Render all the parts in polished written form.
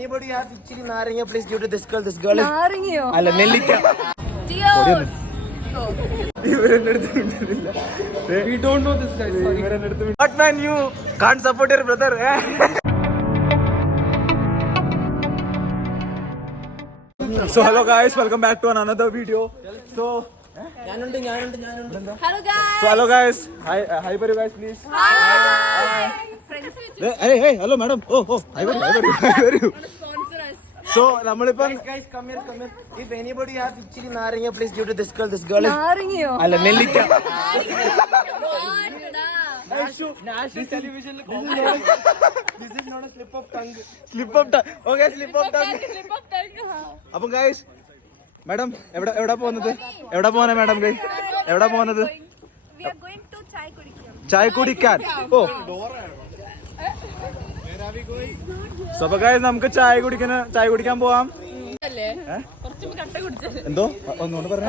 Anybody have ഇച്ചിരി നാരങ്ങ please give to this girl. This girl is നാരങ്ങയോ അല്ല നെല്ലിക്ക. ഇവരെന്റെ അടുത്ത് മിണ്ടുന്നില്ല. We don't know this guy. Sorry. ഇവരെന്റെ അടുത്ത് What man you can't support your brother. So hello guys, welcome back to another video. So ഞാനുണ്ട്. So hello guys. Hi for you guys please. Hi. Hey hello madam. Oh hi for you. So നമ്മളിപ്പം guys come here. If anybody has ഇച്ചിരി നാരങ്ങ please give to this girl. This girl is നാരങ്ങയോ അല്ല നെല്ലിക്ക. National television. This is not a slip of tongue. Okay, slip of tongue. അപ്പം guys madam എവിടെ പോകുന്നത് madam guys എവിടെ പോകുന്നത് We are going to ചായ കുടിക്കാൻ So guys നമുക്ക് ചായ കുടിക്കാൻ പോവാം. എന്തോ ഒന്നുകൊണ്ട് പറഞ്ഞു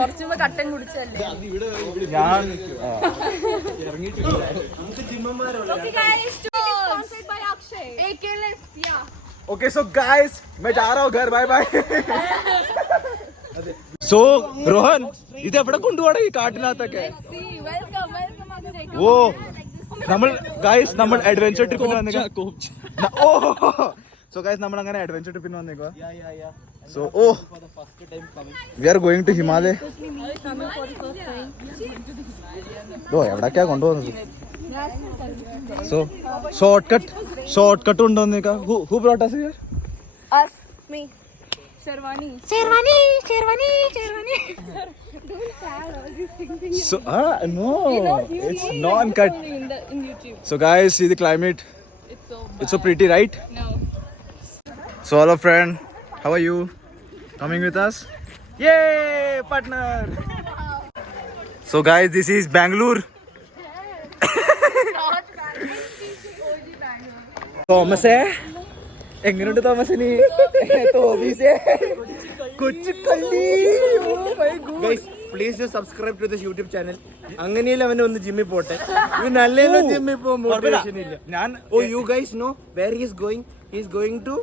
ഞാൻ Okay so guys मैं जा रहा हूँ घर bye bye. So रोहन ഇത് എവിടെ കൊണ്ടുപോകണം ഈ കാട്ടിനകത്തൊക്കെ? ഓ നമ്മൾ അഡ്വഞ്ചർ ട്രിപ്പിന് വന്നേക്കാം. So guys നമ്മൾ അങ്ങനെ അഡ്വഞ്ചർ ട്രിപ്പിന് വന്നേക്കുക. So we are going to Himalaya. എവിടൊക്കെയാ കൊണ്ടുപോകുന്നത്? So shortcut ഉണ്ടോന്നേക്കാം. Who brought us here? Us, me. Sherwani. So no, it's non-cut. In YouTube. So guys, see the climate. It's so pretty, right? No. So hello friend, how are you? Coming with us? Yay, partner! So guys, this is Bangalore. Thomas है? എങ്ങനെയുണ്ട് തോമസിന്? തോമീസേ കൊച്ചുകള്ളി. Guys, please do subscribe to this YouTube channel. അങ്ങനെയല്ല അവനെ ഒന്ന് ജിമ്മിൽ പോട്ടെ. നല്ലല്ലോ ജിമ്മിൽ പോകും, മോട്ടിവേഷൻ ഇല്ല. You guys know where he is going? He is going to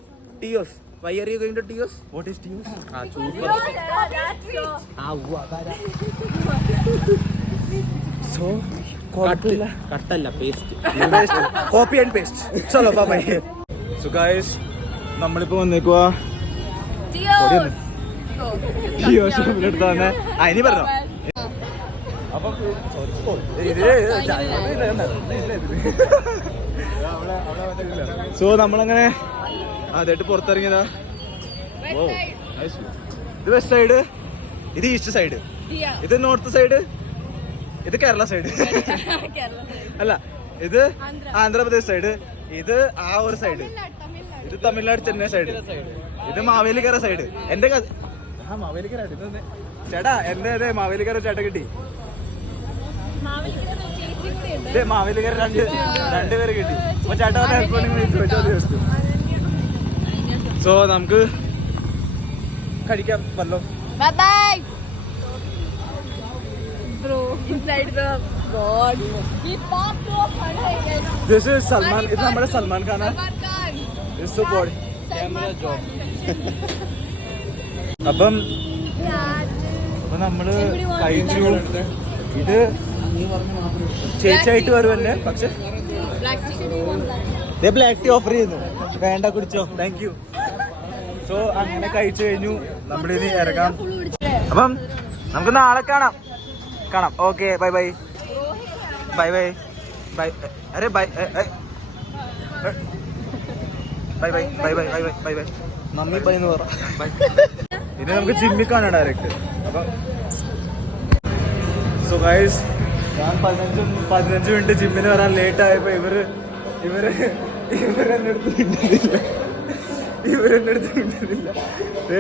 Tios. Why are you going to Tios? What is Tios? So കട്ടല്ല paste. Copy and paste. Chalo bye. So guys, നമ്മളിപ്പോ വന്നേക്കുവാ ടിയോസിനടുത്താണ്. ഇനി പറഞ്ഞോ. അപ്പം so നമ്മളങ്ങനെ ആദ്യമായിട്ട് പുറത്തിറങ്ങിയതാ. ഇത് west side, ഇത് east side, ഇത് നോർത്ത് സൈഡ്, ഇത് കേരള സൈഡ്. അല്ല ഇത് ആന്ധ്രാപ്രദേശ് സൈഡ്, ഇത് ആ ഒരു സൈഡ്, ഇത് തമിഴ്നാട് ചെന്നൈ സൈഡ്, ഇത് മാവേലിക്കര സൈഡ്. എന്റെ മാവേലിക്കര ചേട്ടാ എന്റെ മാവേലിക്കര ചേട്ടൻ കിട്ടി. മാവേലിക്കര രണ്ടുപേരെ കിട്ടി. അപ്പൊ ചേട്ടാ ചോദിച്ചു. സോ നമുക്ക് കഴിക്കാം വല്ലോ. Bye. Bro, inside the God. We popped to a fun. This is Salman. ഇത് നമ്മുടെ Salman ഖാനാ. This is body. Camera job. അപ്പം നമ്മള് കഴിച്ചു. ഇത് ചേച്ചിയായിട്ട് വരുമല്ലേ? പക്ഷെ ബ്ലാക്ക് ടീ ഓഫർ ചെയ്യുന്നു. വേണ്ട കുടിച്ചോ, താങ്ക് യു. സോ അങ്ങനെ കഴിച്ചു കഴിഞ്ഞു. നമ്മളിനി ഇറങ്ങാം. അപ്പം നമുക്ക് നാളെ കാണാം. Okay bye. അരെ ബൈ. മമ്മി ബൈ എന്ന് പറ. ഇനി നമുക്ക് ജിമ്മിൽ കാണാം ഡയറക്റ്റ്. അപ്പം സോ ഗൈസ് ഞാൻ 15 മിനിറ്റ് ജിമ്മിന് വരാൻ ലേറ്റ് ആയപ്പോ ഇവരെന്റെ അടുത്ത് മിണ്ടുന്നില്ല.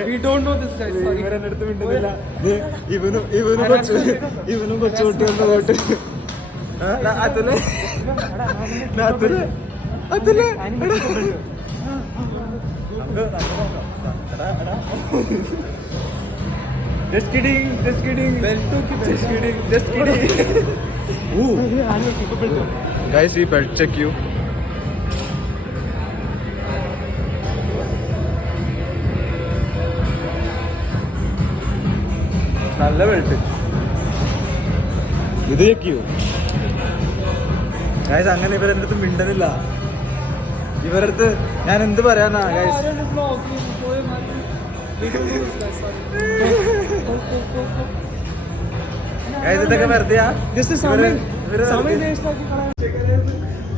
We don't know this guy. Sorry. ഇവരെന്റെ അടുത്ത് മിണ്ടുന്നില്ല. ഇവനും കൊച്ചുകുട്ടിയൊന്ന് പോയിട്ട് Just kidding. Ooh. Guys, we belt check you. നല്ല ബെൽറ്റ്. ഇത് ചെക്കിയോ ഗൈസ്? അങ്ങനെ ഇവരെന്റെ അടുത്ത് മിണ്ടുന്നില്ല. ഇവരടുത്ത് ഞാൻ എന്ത് പറയാനാ ഗൈസ്? ഗൈസ് ഇതൊക്കെ വെറുതെയാ?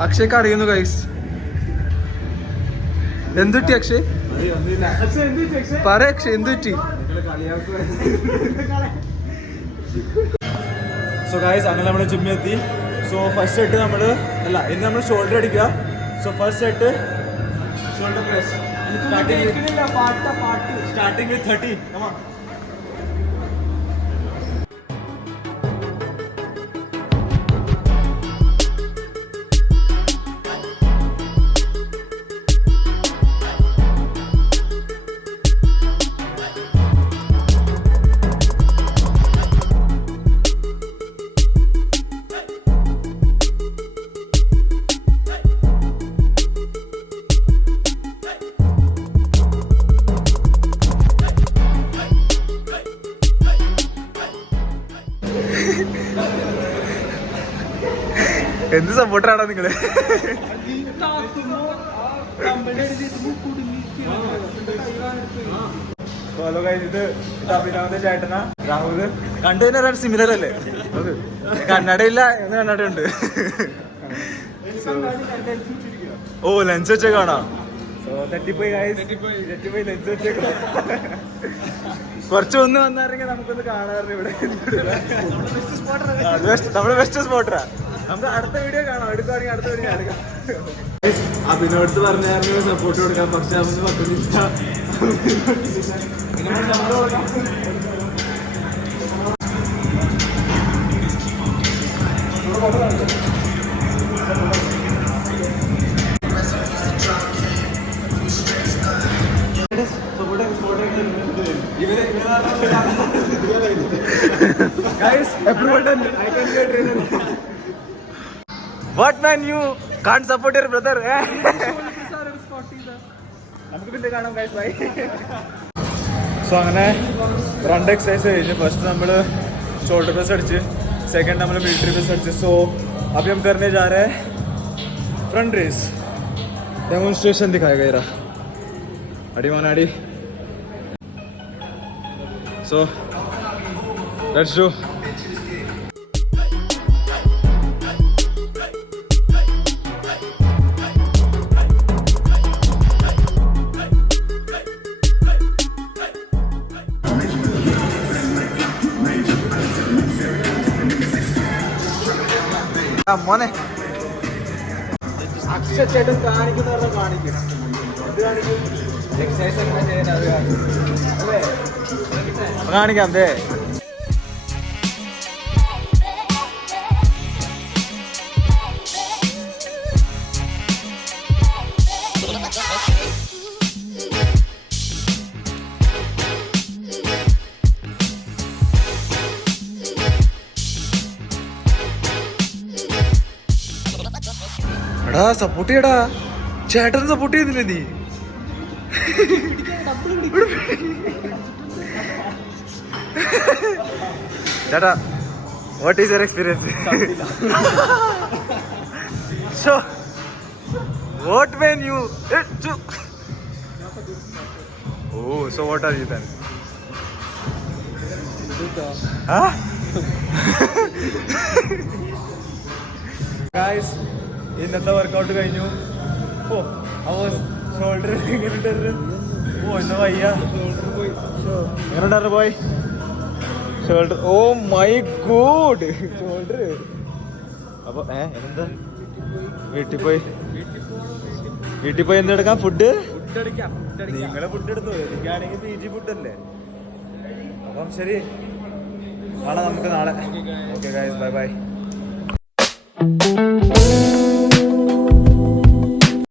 അക്ഷയ്ക്ക് അറിയുന്നു ഗൈസ്. എന്തുറ്റി അക്ഷയ്? പറ അക്ഷയ്, എന്തുറ്റി? സോ ഗൈസ് അങ്ങനെ നമ്മൾ ജിമ്മിൽ എത്തി. സോ ഫസ്റ്റ് സെറ്റ് നമ്മൾ ഇന്ന് നമ്മൾ ഷോൾഡർ അടിക്കുക. So first set shoulder press starting with 30. Come on. എന്ത് സപ്പോർട്ടറാണോ നിങ്ങള്? ഹലോ ഗൈസ്, ഇത് അഭിനവന്റെ ചേട്ടനാ രാഹുല്. കണ്ടു തന്നെ സിമിലർ അല്ലേ? കണ്ണടയില്ല എന്ന് കണ്ണടയുണ്ട്. ഓ ലെൻസ് വെച്ചേ കാണാം. തെറ്റിപ്പോയി ലെൻസ് വെച്ചേക്കോ. കുറച്ച് ഒന്ന് വന്നായിരുന്നെങ്കിൽ നമുക്കൊന്ന് കാണാറുണ്ട് ഇവിടെ. നമ്മുടെ ബെസ്റ്റ് സ്പോട്ടറാ. നമുക്ക് അടുത്ത വീഡിയോ കാണാം. എടുക്കുവാണെങ്കിൽ അടുത്ത വീഡിയോ എടുക്കാം. അഭിനോടുത്ത് പറഞ്ഞായിരുന്നു സപ്പോർട്ട് കൊടുക്കാം, പക്ഷെ അതൊന്നും പറ്റുന്നില്ല. Guys, everyone done. I can be a trainer. What man, you can't support your brother? നമുക്ക് പിന്നെ കാണാം guys, bye. സോ അങ്ങനെ 2 എക്സസൈസ് കഴിഞ്ഞു. ഫസ്റ്റ് നമ്മൾ ഷോൾഡർ പ്രസ് അടിച്ച്, സെക്കൻഡ് നമ്മൾ മിലിറ്ററി പ്രസ് അടിച്ച്. സോ अभी हम करने जा रहे हैं फ्रंट रेस. डेमोन्स्ट्रेशन दिखाएगा इरा. अड़ी माना अड़ी. So let's do. മോനെ അക്ഷരച്ചേട്ടൻ കാണിക്കുന്ന കാണിക്കും. എന്ത് കാണിക്കും? എക്സസൈസ് എങ്ങനെ ചെയ്യുന്നത് അത് കാണിക്കാം. ദേ എടാ സപ്പോർട്ട് ചെയ്യടാ. ചേട്ടൻ സപ്പോർട്ട് ചെയ്യുന്നില്ലേ നീ? ചേട്ടാ, what is your experience? So what when you oh, so what are you then? Huh? Guys, ഇന്നത്തെ വർക്കൗട്ട് കഴിഞ്ഞു. ഓ അവ ഷോൾഡർ എങ്ങനെയുണ്ടായിരുന്നു? ഓ എന്നാ വയ്യ. എങ്ങനെയുണ്ടായിരുന്നു പോയി shoulder? Oh my God, shoulder. അപ്പൊ എന്താ വീട്ടിൽ പോയി എന്തെടുക്കാം? ഫുഡ് നിങ്ങളെ ഫുഡ് എടുത്തു. എനിക്കാണെങ്കിൽ PG ഫുഡല്ലേ. അപ്പം ശരി, നാളെ നമുക്ക് നാളെ. Okay guys, bye bye.